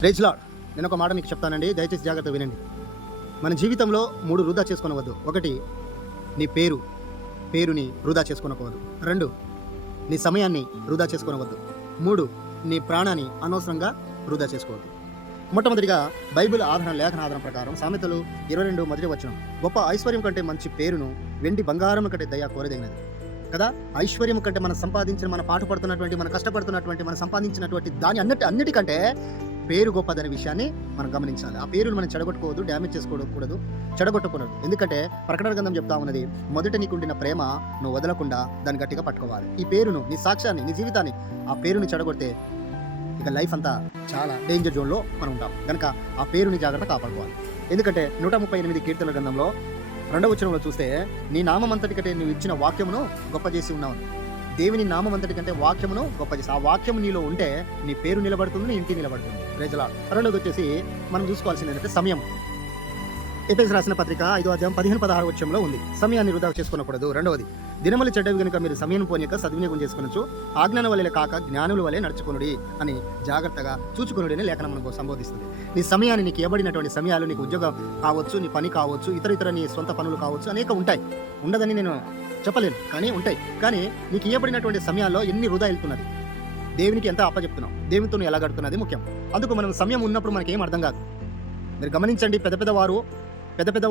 Praise lord. నేను ఒక మాట మీకు చెప్తానండి, దయచేసి జాగ్రత్తగా వినండి. మన జీవితంలో 3 వృధా చేసుకొనవద్దు. 1, నీ పేరుని వృధా చేసుకొనకూడదు. 2, నీ సమయాన్ని వృధా చేసుకొనవద్దు. 3, నీ ప్రాణాన్ని అనవసరంగా వృధా చేసుకోవద్దు. మొట్టమొదటిగా బైబిల్ లేఖన ఆధారం ప్రకారం సామెతలు 22 మొదటి వచనం, గొప్ప ఐశ్వర్యం కంటే మంచి పేరును వెండి బంగారం కంటే దయ కోరదగినది కదా. ఐశ్వర్యం కంటే మనం సంపాదించిన, మన పాటుపడుతున్నటువంటి, మన కష్టపడుతున్నటువంటి, మనం సంపాదించినటువంటి దాని అన్నిటికంటే పేరు గొప్పదనే విషయాన్ని మనం గమనించాలి. ఆ పేరును మనం చెడగొట్టుకోవద్దు, డ్యామేజ్ చేసుకోకూడదు, చెడగొట్టకూడదు. ఎందుకంటే ప్రకటన గ్రంథం చెప్తా ఉన్నది, మొదట నీకుండిన ప్రేమ నువ్వు వదలకుండా దాన్ని గట్టిగా పట్టుకోవాలి. ఈ పేరును, నీ సాక్ష్యాన్ని, నీ జీవితాన్ని, ఆ పేరుని చెడగొడితే ఇక లైఫ్ అంతా చాలా డేంజర్ జోన్లో మనం ఉంటాం. కనుక ఆ పేరుని జాగ్రత్త కాపాడుకోవాలి. ఎందుకంటే 138 కీర్తనల గ్రంథంలో 2వ వచనంలో చూస్తే, నీ నామం అంతటి కంటే నువ్వు ఇచ్చిన వాక్యమును గొప్ప చేసి ఉన్నావు. దేవుని నామం అంతటి కంటే వాక్యమును గొప్ప చేసి, ఆ వాక్యం నీలో ఉంటే నీ పేరు నిలబడుతుంది, నీ ఇంటి నిలబడుతుంది. Praise Lord. రెండోది వచ్చేసి మనం చూసుకోవాల్సింది ఏంటంటే సమయం. ఎఫెసీయులకు రాసిన పత్రిక 5వ అధ్యాయం 15-16 వచనంలో ఉంది, సమయాన్ని వృధా చేసుకోనకూడదు. రెండవది, దినములు చెడ్డవి కనుక మీరు సమయం పోనీక సద్వినియోగం చేసుకొనొచ్చు, ఆజ్ఞాన వలె కాక జ్ఞానుల వలె నడుచుకొనుడి అని జాగ్రత్తగా చూచుకొనుడి అని లేఖనం మనకు సంబోధిస్తుంది. నీ సమయాన్ని, నీకు ఇవ్వబడినటువంటి సమయాలు, నీకు ఉద్యోగం కావచ్చు, నీ పని కావచ్చు, ఇతర నీ సొంత పనులు కావచ్చు, అనేక ఉంటాయి. ఉండదని నేను చెప్పలేను, కానీ ఉంటాయి. కానీ నీకు ఇవ్వబడినటువంటి సమయాల్లో ఎన్ని వృధా వెళ్తున్నది, దేవునికి ఎంత అప్పచెప్తున్నావు, దేవునితో నువ్వు ఎలా గడుపుతున్నది ముఖ్యం. అందుకు మనం సమయం ఉన్నప్పుడు మనకి ఏం అర్థం కాదు. మీరు గమనించండి, పెద్ద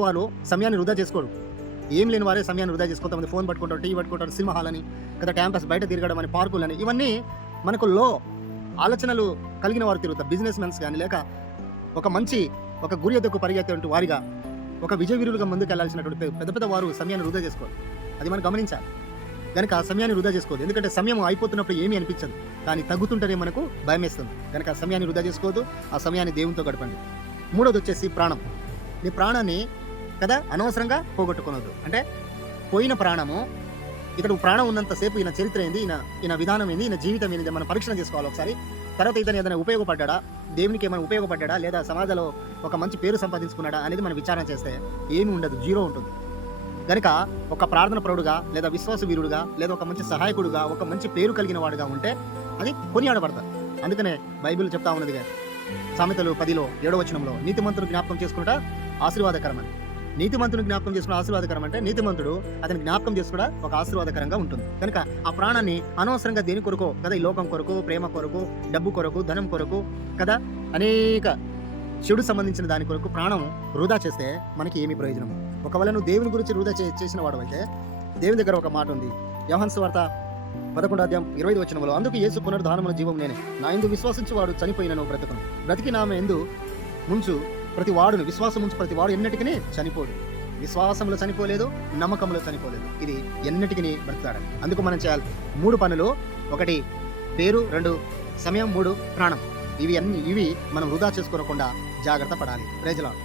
వారు సమయాన్ని వృధా చేసుకోరు. ఏం లేని వారే సమయాన్ని వృధా చేసుకో. కొంతమంది ఫోన్ పట్టుకుంటారు, టీవీ పట్టుకుంటారు, సినిమా హాల్ అని, కదా క్యాంపస్ బయట తిరగడం అని, పార్కులని, ఇవన్నీ మనకు ఆలోచనలు కలిగిన వారు తిరుగుతారు. బిజినెస్ మెన్స్ కానీ, లేక ఒక గురి ఎద్దకు పరిగెత్తేటువంటి వారిగా, ఒక విజయవీరులుగా ముందుకు వెళ్లాల్సినటువంటి పెద్ద వారు సమయాన్ని వృధా చేసుకోరు. అది మనం గమనించాలి. కనుక ఆ సమయాన్ని వృధా చేసుకోవద్దు. ఎందుకంటే సమయం అయిపోతున్నప్పుడు ఏమీ అనిపించదు, కానీ తగ్గుతుంటేనే మనకు భయం వేస్తుంది. కనుక ఆ సమయాన్ని వృధా చేసుకోవద్దు, ఆ సమయాన్ని దేవునితో గడపండి. మూడోది వచ్చేసి ప్రాణం. నీ ప్రాణాన్ని కదా అనవసరంగా పోగొట్టుకోవద్దు. అంటే పోయిన ప్రాణము, ఇక్కడ ప్రాణం ఉన్నంతసేపు ఈయన చరిత్ర ఏంది, ఈయన విధానం ఏంది, ఈయన జీవితం ఏంది, మనం పరీక్షణ చేసుకోవాలి ఒకసారి. తర్వాత ఇతను ఏదైనా ఉపయోగపడ్డా, దేవునికి ఏమైనా ఉపయోగపడ్డా, లేదా సమాజంలో ఒక మంచి పేరు సంపాదించుకున్నాడా అనేది మనం విచారణ చేస్తే ఏమీ ఉండదు, జీరో ఉంటుంది. కనుక ఒక ప్రార్థన పరుడుగా, లేదా విశ్వాస వీరుడుగా, లేదా ఒక మంచి సహాయకుడుగా, ఒక మంచి పేరు కలిగిన వాడుగా ఉంటే అది కొనియాడబడతారు. అందుకనే బైబిల్ చెప్తా ఉన్నదిగా, సామెతలు 10లో 7వ వచనంలో, నీతిమంతుడు జ్ఞాపకం చేసుకుంటా ఆశీర్వాదకరమని. నీతిమంతుని జ్ఞాపకం చేసుకున్న ఆశీర్వాదకరం అంటే, నీతిమంతుడు అతని జ్ఞాపకం చేసుకున్నా ఒక ఆశీర్వాదకరంగా ఉంటుంది. కనుక ఆ ప్రాణాన్ని అనవసరంగా దేని కొరకు కదా, ఈ లోకం కొరకు, ప్రేమ కొరకు, డబ్బు కొరకు, ధనం కొరకు కదా, అనేక చెడు సంబంధించిన దాని కొరకు ప్రాణం వృధా చేస్తే మనకి ఏమి ప్రయోజనం? ఒకవేళ నువ్వు దేవుని గురించి వృధా చేసిన వాడు అయితే, దేవుని దగ్గర ఒక మాట ఉంది, యోహాను సువార్త 11వ అధ్యాయం 25వ వచనంలో, అందుకు యేసు పునరుద్ధానమున జీవం నేనే, నా యందు విశ్వాసించి వాడు చనిపోయినను బ్రతుకును, బ్రతికి నా యందు ముంచు ప్రతి వాడును, విశ్వాసం ఉంచు ప్రతి వాడు ఎన్నటికీ చనిపోడు. విశ్వాసంలో చనిపోలేదు, నమ్మకంలో చనిపోలేదు, ఇది ఎన్నటికీ బ్రతుకుతాడు. అందుకు మనం చేయాలి 3 పనులు. 1 పేరు, 2 సమయం, 3 ప్రాణం. ఇవి మనం వృధా చేసుకోకుండా జాగ్రత్త పడాలి. Praise lord.